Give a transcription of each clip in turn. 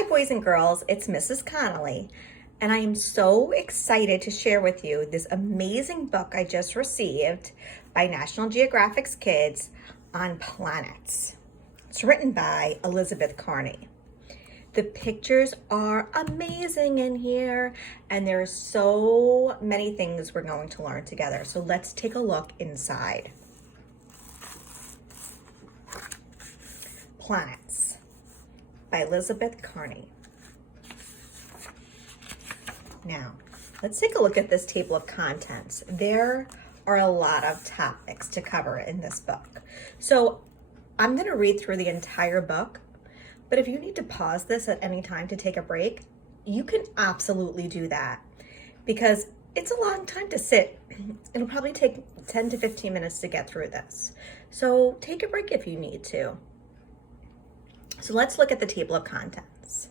Hi boys and girls, it's Mrs. Connolly, and I am so excited to share with you this amazing book I just received by National Geographic's Kids on planets. It's written by Elizabeth Carney. The pictures are amazing in here, and there are so many things we're going to learn together. So let's take a look inside. Planets by Elizabeth Carney. Now, let's take a look at this table of contents. There are a lot of topics to cover in this book. So I'm going to read through the entire book, but if you need to pause this at any time to take a break, you can absolutely do that because it's a long time to sit. It'll probably take 10 to 15 minutes to get through this. So take a break if you need to. So let's look at the table of contents.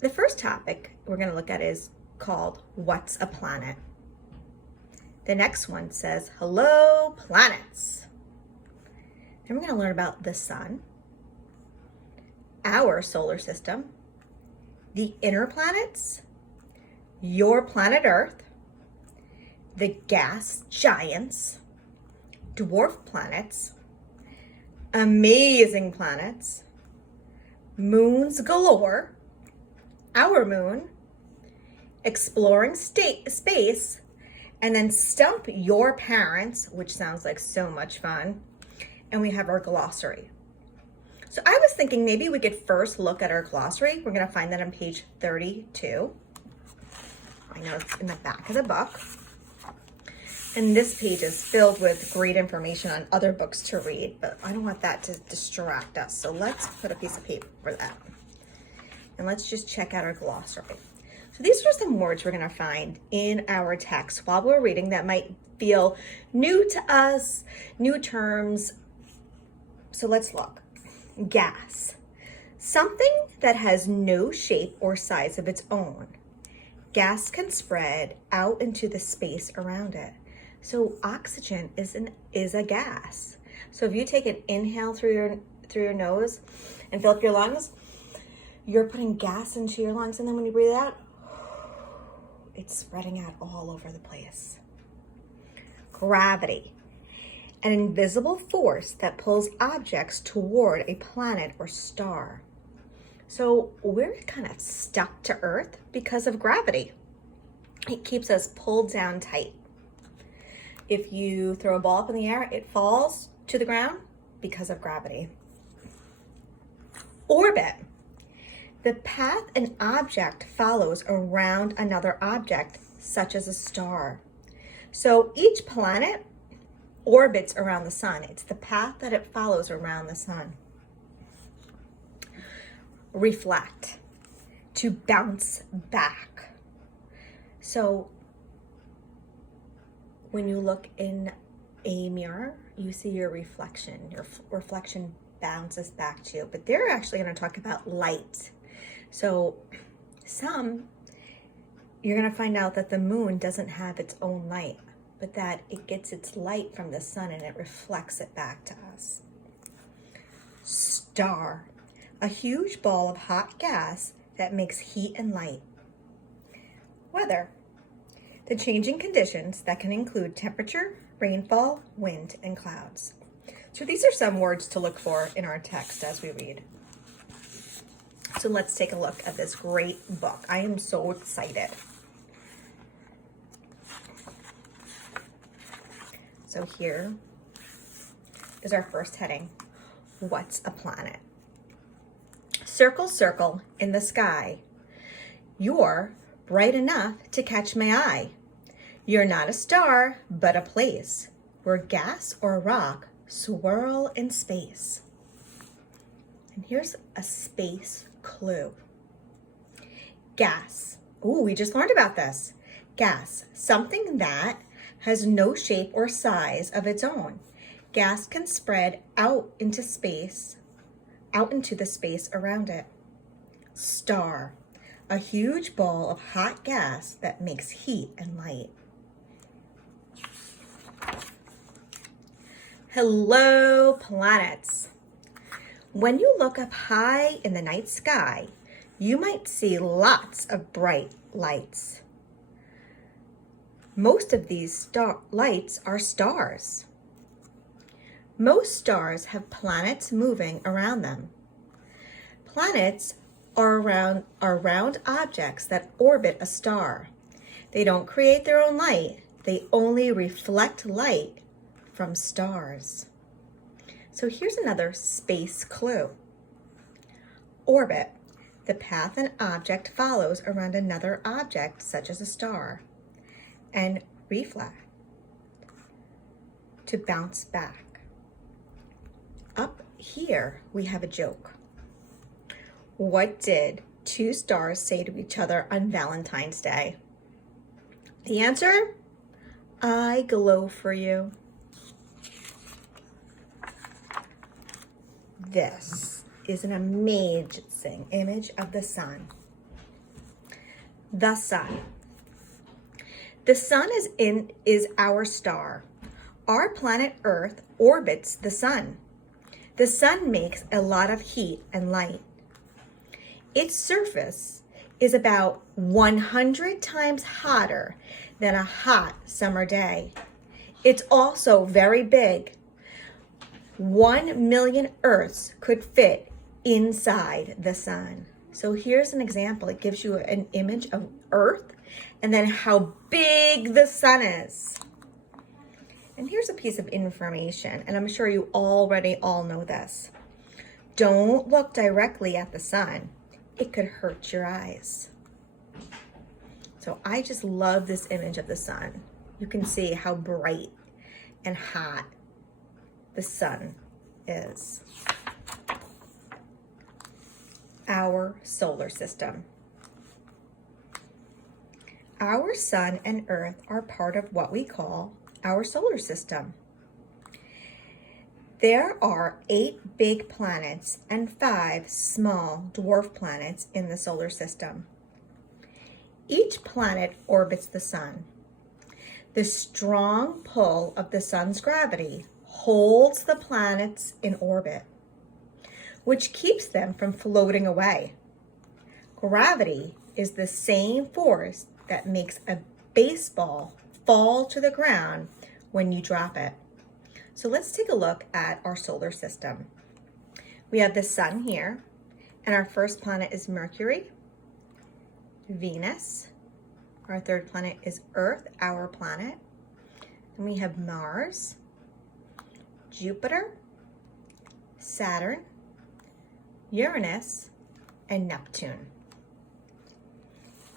The first topic we're going to look at is called What's a Planet? The next one says, Hello, planets. Then we're going to learn about the sun, our solar system, the inner planets, your planet Earth, the gas giants, dwarf planets, amazing planets, moons galore, our moon, exploring space, and then stump your parents, which sounds like so much fun. And we have our glossary. So I was thinking maybe we could first look at our glossary. We're going to find that on page 32. I know it's in the back of the book. And this page is filled with great information on other books to read, but I don't want that to distract us. So let's put a piece of paper for that. And let's just check out our glossary. So these are some words we're going to find in our text while we're reading that might feel new to us, new terms. So let's look. Gas. Something that has no shape or size of its own. Gas can spread out into the space around it. So oxygen is a gas. So if you take an inhale through your nose and fill up your lungs, you're putting gas into your lungs, and then when you breathe out, it's spreading out all over the place. Gravity, an invisible force that pulls objects toward a planet or star. So we're kind of stuck to Earth because of gravity. It keeps us pulled down tight. If you throw a ball up in the air, it falls to the ground because of gravity. Orbit. The path an object follows around another object, such as a star. So each planet orbits around the sun. It's the path that it follows around the sun. Reflect. To bounce back. So when you look in a mirror, you see your reflection. Your reflection bounces back to you. But they're actually going to talk about light. So you're going to find out that the moon doesn't have its own light, but that it gets its light from the sun and it reflects it back to us. Star, a huge ball of hot gas that makes heat and light. Weather, the changing conditions that can include temperature, rainfall, wind, and clouds. So these are some words to look for in our text as we read. So let's take a look at this great book. I am so excited. So here is our first heading. What's a planet? Circle, circle in the sky. You're bright enough to catch my eye. You're not a star, but a place where gas or rock swirl in space. And here's a space clue. Gas. Ooh, we just learned about this. Gas, something that has no shape or size of its own. Gas can spread out into the space around it. Star, a huge ball of hot gas that makes heat and light. Hello, planets. When you look up high in the night sky, you might see lots of bright lights. Most of these lights are stars. Most stars have planets moving around them. Planets are round objects that orbit a star. They don't create their own light. They only reflect light from stars. So here's another space clue. Orbit, the path an object follows around another object, such as a star. And reflect, to bounce back. Up here, we have a joke. What did two stars say to each other on Valentine's Day? The answer, I glow for you. This is an amazing image of the sun. The sun. The sun is our star. Our planet Earth orbits the sun. The sun makes a lot of heat and light. Its surface is about 100 times hotter than a hot summer day. It's also very big. 1 million Earths could fit inside the sun. So here's an example. It gives you an image of Earth and then how big the sun is. And here's a piece of information, and I'm sure you already all know this. Don't look directly at the sun. It could hurt your eyes. So I just love this image of the sun. You can see how bright and hot the sun is. Our solar system. Our sun and Earth are part of what we call our solar system. There are 8 big planets and 5 small dwarf planets in the solar system. Each planet orbits the sun. The strong pull of the sun's gravity holds the planets in orbit, which keeps them from floating away. Gravity is the same force that makes a baseball fall to the ground when you drop it. So let's take a look at our solar system. We have the sun here, and our first planet is Mercury, Venus. Our third planet is Earth, our planet. And we have Mars, Jupiter, Saturn, Uranus, and Neptune.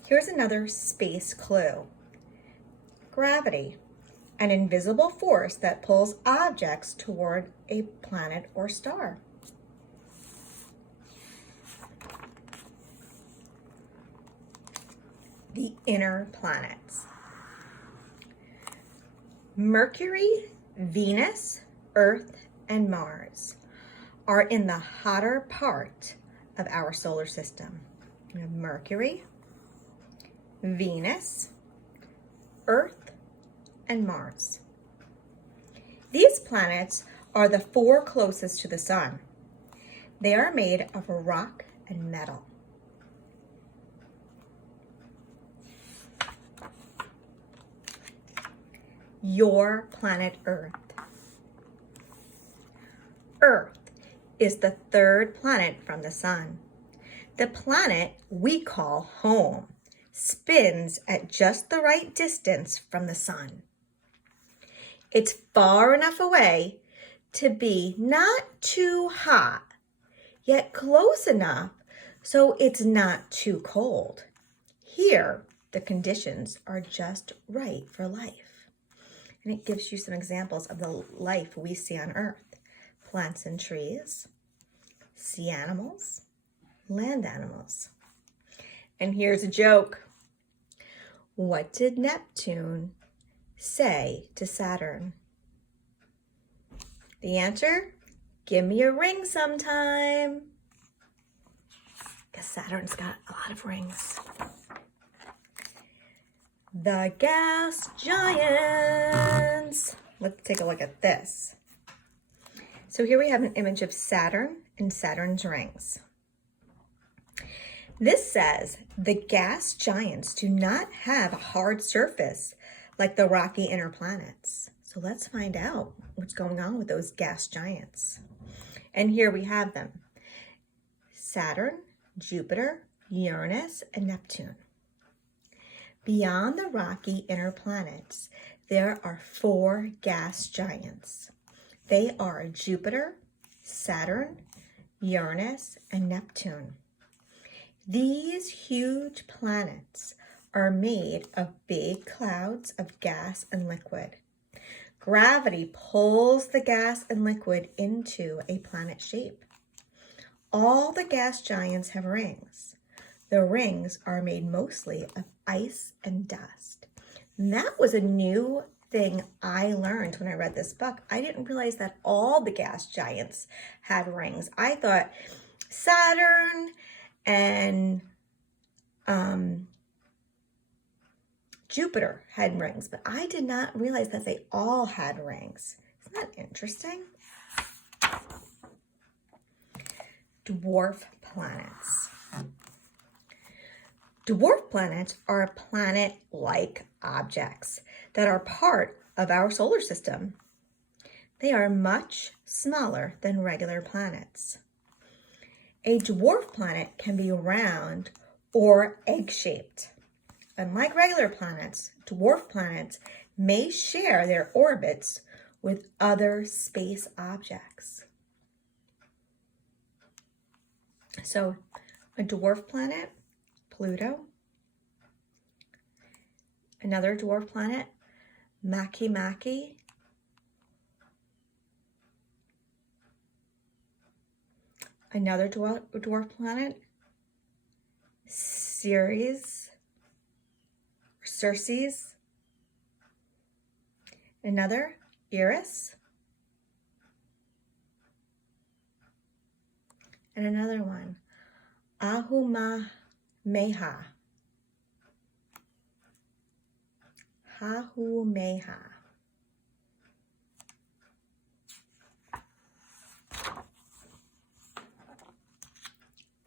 Here's another space clue. Gravity, an invisible force that pulls objects toward a planet or star. The inner planets. Mercury, Venus, Earth, and Mars are in the hotter part of our solar system. We have Mercury, Venus, Earth, and Mars. These planets are the 4 closest to the sun. They are made of rock and metal. Your planet Earth. Earth is the 3rd planet from the sun. The planet we call home spins at just the right distance from the sun. It's far enough away to be not too hot, yet close enough so it's not too cold. Here, the conditions are just right for life. And it gives you some examples of the life we see on Earth. Plants and trees, sea animals, land animals. And here's a joke. What did Neptune say to Saturn? The answer, give me a ring sometime. Because Saturn's got a lot of rings. The gas giants. Let's take a look at this. So here we have an image of Saturn and Saturn's rings. This says the gas giants do not have a hard surface like the rocky inner planets. So let's find out what's going on with those gas giants. And here we have them: Saturn, Jupiter, Uranus, and Neptune. Beyond the rocky inner planets, there are 4 gas giants. They are Jupiter, Saturn, Uranus, and Neptune. These huge planets are made of big clouds of gas and liquid. Gravity pulls the gas and liquid into a planet shape. All the gas giants have rings. The rings are made mostly of ice and dust. And that was a new thing I learned when I read this book. I didn't realize that all the gas giants had rings. I thought Saturn and Jupiter had rings, but I did not realize that they all had rings. Isn't that interesting? Dwarf planets. Dwarf planets are planet-like objects that are part of our solar system. They are much smaller than regular planets. A dwarf planet can be round or egg-shaped. Unlike regular planets, dwarf planets may share their orbits with other space objects. So, a dwarf planet, Pluto. Another dwarf planet, Makemake. Another dwarf planet, Ceres. Another, Eris. And another one, Ahumameha. Hahumeha.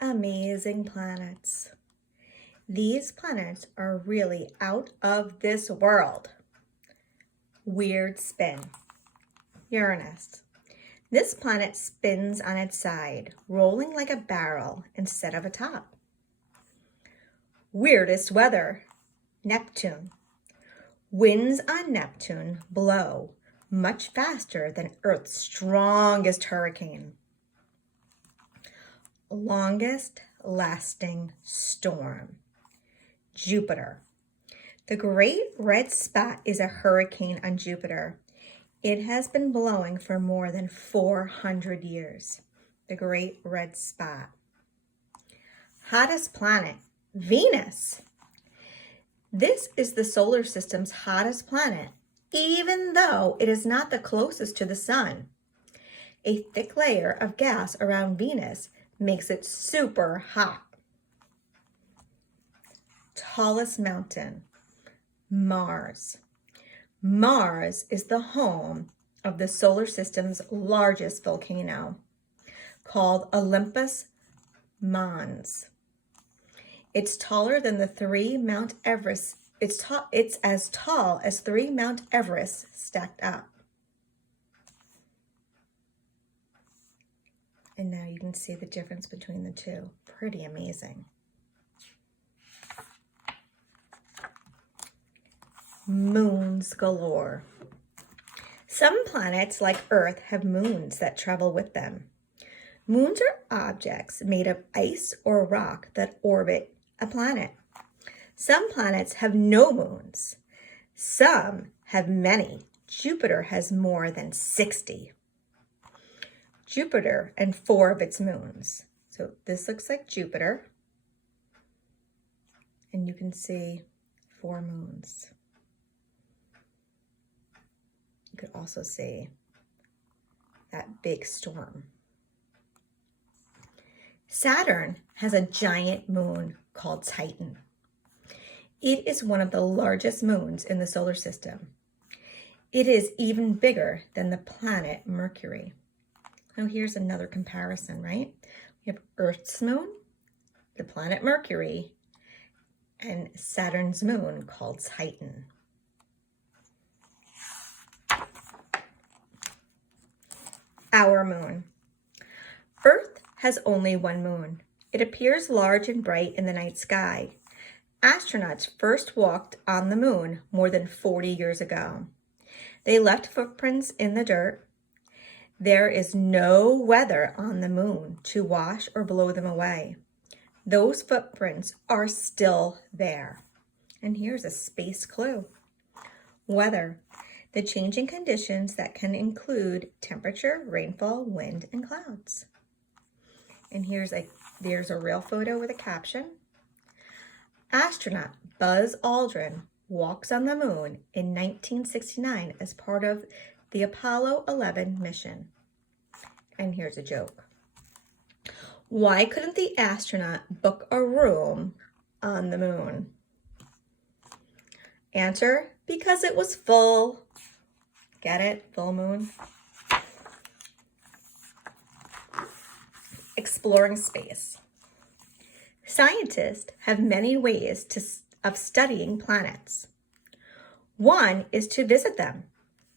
Amazing planets. These planets are really out of this world. Weird spin. Uranus. This planet spins on its side, rolling like a barrel instead of a top. Weirdest weather. Neptune. Winds on Neptune blow much faster than Earth's strongest hurricane. Longest lasting storm. Jupiter. The Great Red Spot is a hurricane on Jupiter. It has been blowing for more than 400 years. The Great Red Spot. Hottest planet, Venus. This is the solar system's hottest planet, even though it is not the closest to the sun. A thick layer of gas around Venus makes it super hot. Tallest mountain, Mars. Mars is the home of the solar system's largest volcano, called Olympus Mons. It's taller than the 3 Mount Everest. It's as tall as 3 Mount Everest stacked up. And now you can see the difference between the two. Pretty amazing. Moons galore. Some planets, like Earth, have moons that travel with them. Moons are objects made of ice or rock that orbit a planet. Some planets have no moons. Some have many. Jupiter has more than 60. Jupiter and 4 of its moons. So this looks like Jupiter. And you can see 4 moons. You could also see that big storm. Saturn has a giant moon called Titan. It is one of the largest moons in the solar system. It is even bigger than the planet Mercury. Now here's another comparison, right? We have Earth's moon, the planet Mercury, and Saturn's moon called Titan. Our moon. Earth has only one moon. It appears large and bright in the night sky. Astronauts first walked on the moon more than 40 years ago. They left footprints in the dirt. There is no weather on the moon to wash or blow them away. Those footprints are still there. And here's a space clue. Weather. The changing conditions that can include temperature, rainfall, wind, and clouds. And there's a real photo with a caption. Astronaut Buzz Aldrin walks on the moon in 1969 as part of the Apollo 11 mission. And here's a joke. Why couldn't the astronaut book a room on the moon? Answer, because it was full. Get it? Full moon. Exploring space. Scientists have many ways of studying planets. One is to visit them.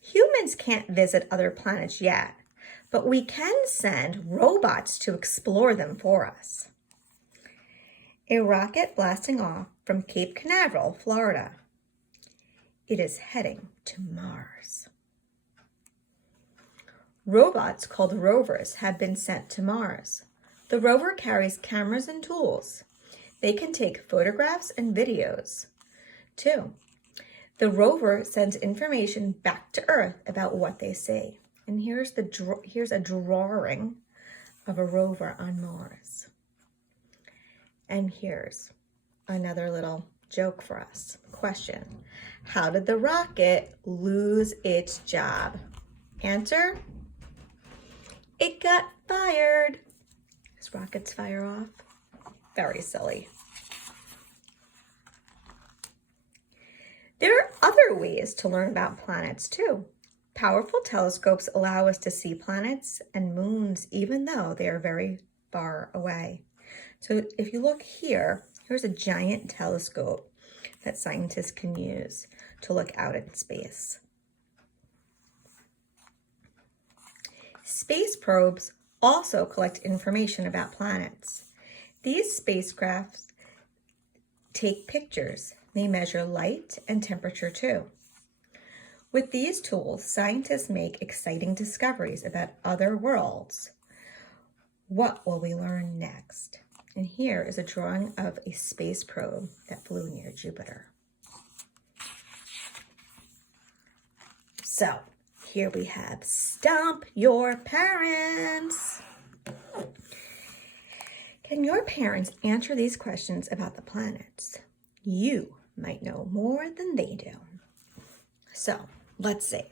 Humans can't visit other planets yet, but we can send robots to explore them for us. A rocket blasting off from Cape Canaveral, Florida. It is heading to Mars. Robots called rovers have been sent to Mars. The rover carries cameras and tools. They can take photographs and videos, too. The rover sends information back to Earth about what they see. And here's a drawing of a rover on Mars. And here's another little joke for us. Question: how did the rocket lose its job? Answer: it got fired. Does rockets fire off? Very silly. There are other ways to learn about planets too. Powerful telescopes allow us to see planets and moons even though they are very far away. So if you look here, here's a giant telescope that scientists can use to look out in space. Space probes also collect information about planets. These spacecraft take pictures. They measure light and temperature too. With these tools, scientists make exciting discoveries about other worlds. What will we learn next? And here is a drawing of a space probe that flew near Jupiter. So here we have Stump Your Parents. Can your parents answer these questions about the planets? You might know more than they do. So let's see.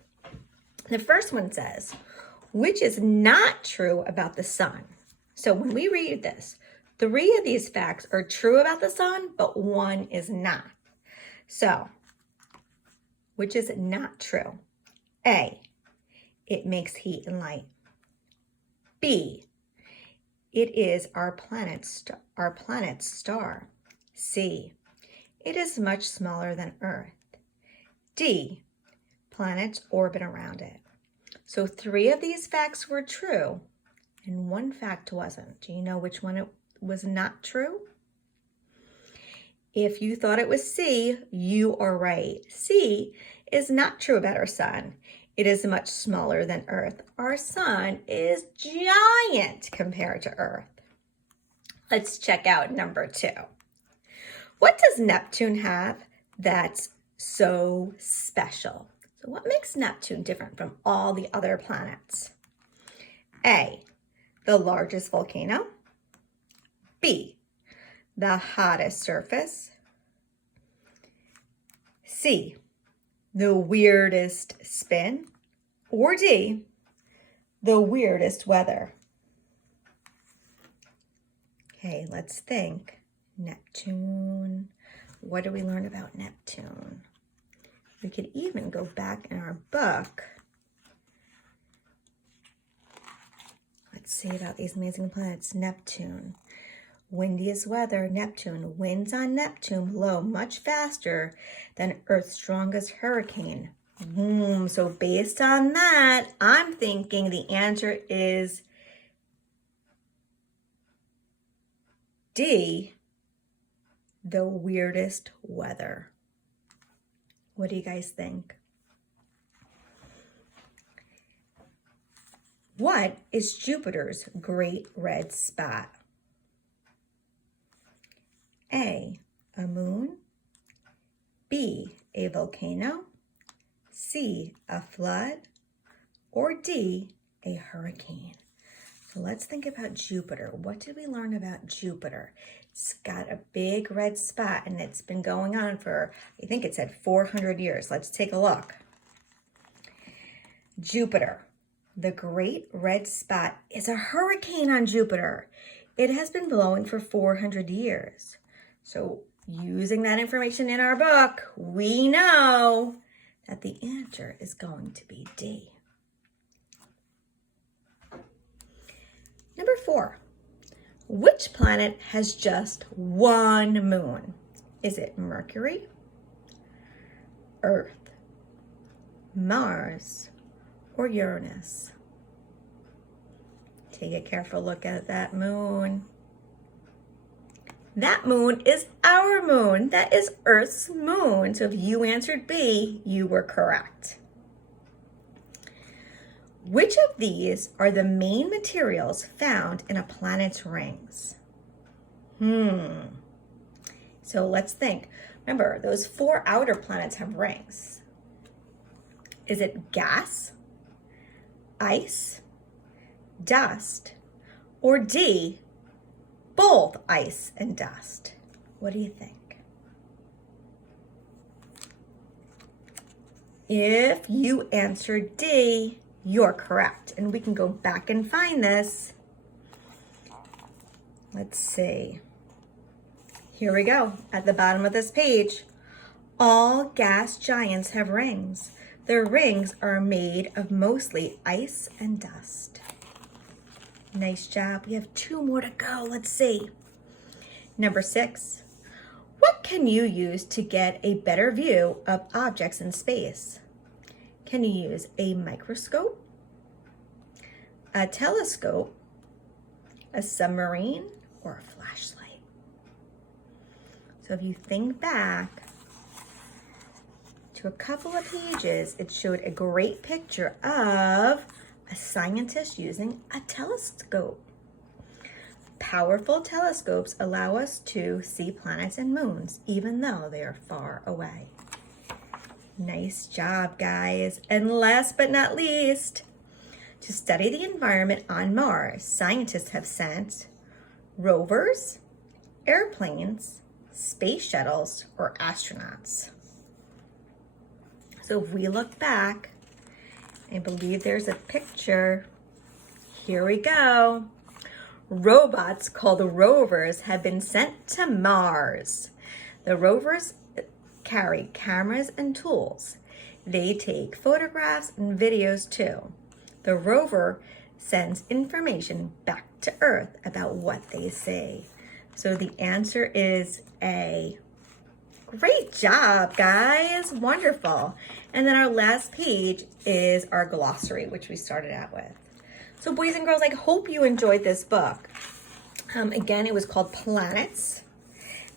The first one says, which is not true about the sun? So when we read this, 3 of these facts are true about the sun, but 1 is not. So, which is not true? A, it makes heat and light. B, it is our planet's star. C, it is much smaller than Earth. D, planets orbit around it. So 3 of these facts were true and 1 fact wasn't. Do you know which one it was not true? If you thought it was C, you are right. C is not true about our sun. It is much smaller than Earth. Our sun is giant compared to Earth. Let's check out number 2. What does Neptune have that's so special? So what makes Neptune different from all the other planets? A, the largest volcano. B, the hottest surface. C, the weirdest spin. Or D, the weirdest weather. Okay, let's think. Neptune. What do we learn about Neptune? We could even go back in our book. Let's see about these amazing planets. Neptune. Windiest weather, Neptune. Winds on Neptune blow much faster than Earth's strongest hurricane. So based on that, I'm thinking the answer is D, the weirdest weather. What do you guys think? What is Jupiter's great red spot? A moon, B, a volcano, C, a flood, or D, a hurricane? So let's think about Jupiter. What did we learn about Jupiter? It's got a big red spot and it's been going on for, I think it said 400 years. Let's take a look. Jupiter, the great red spot, is a hurricane on Jupiter. It has been blowing for 400 years. So using that information in our book, we know that the answer is going to be D. Number 4, which planet has just one moon? Is it Mercury, Earth, Mars, or Uranus? Take a careful look at that moon. That moon is our moon. That is Earth's moon. So if you answered B, you were correct. Which of these are the main materials found in a planet's rings? So let's think. Remember, those 4 outer planets have rings. Is it gas, ice, dust, or D, both ice and dust? What do you think? If you answered D, you're correct. And we can go back and find this. Let's see. Here we go. At the bottom of this page, all gas giants have rings. Their rings are made of mostly ice and dust. Nice job. We have 2 more to go. Let's see. Number 6. What can you use to get a better view of objects in space? Can you use a microscope, a telescope, a submarine, or a flashlight? So if you think back to a couple of pages, it showed a great picture of a scientist using a telescope. Powerful telescopes allow us to see planets and moons, even though they are far away. Nice job, guys. And last but not least, to study the environment on Mars, scientists have sent rovers, airplanes, space shuttles, or astronauts. So if we look back, I believe there's a picture. Here we go. Robots called rovers have been sent to Mars. The rovers carry cameras and tools. They take photographs and videos too. The rover sends information back to Earth about what they see. So the answer is A. Great job, guys. Wonderful. And then our last page is our glossary, which we started out with. So boys and girls, I hope you enjoyed this book. Again, it was called Planets.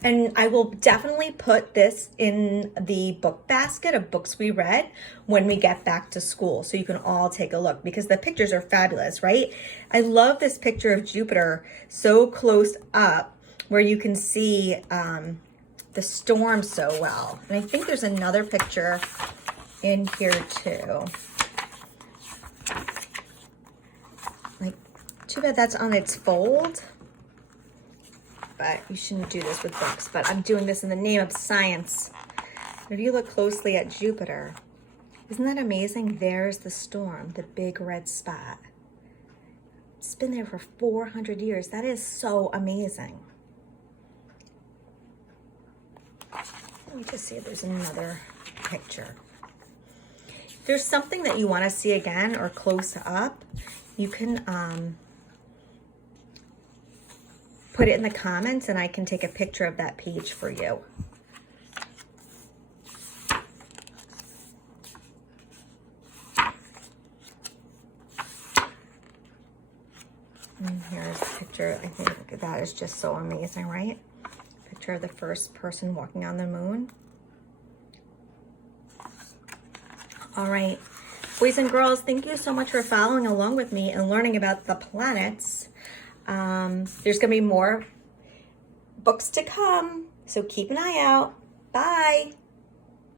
And I will definitely put this in the book basket of books we read when we get back to school, so you can all take a look, because the pictures are fabulous, right? I love this picture of Jupiter so close up where you can see the storm so well. And I think there's another picture in here too. Like, too bad that's on its fold. But you shouldn't do this with books, but I'm doing this in the name of science. If you look closely at Jupiter, isn't that amazing? There's the storm, the big red spot. It's been there for 400 years. That is so amazing. Let me just see if there's another picture. If there's something that you want to see again or close up, you can put it in the comments and I can take a picture of that page for you. And here's a picture. I think that is just so amazing, right? Picture of the first person walking on the moon. All right, boys and girls, thank you so much for following along with me and learning about the planets. There's gonna be more books to come, so keep an eye out. Bye.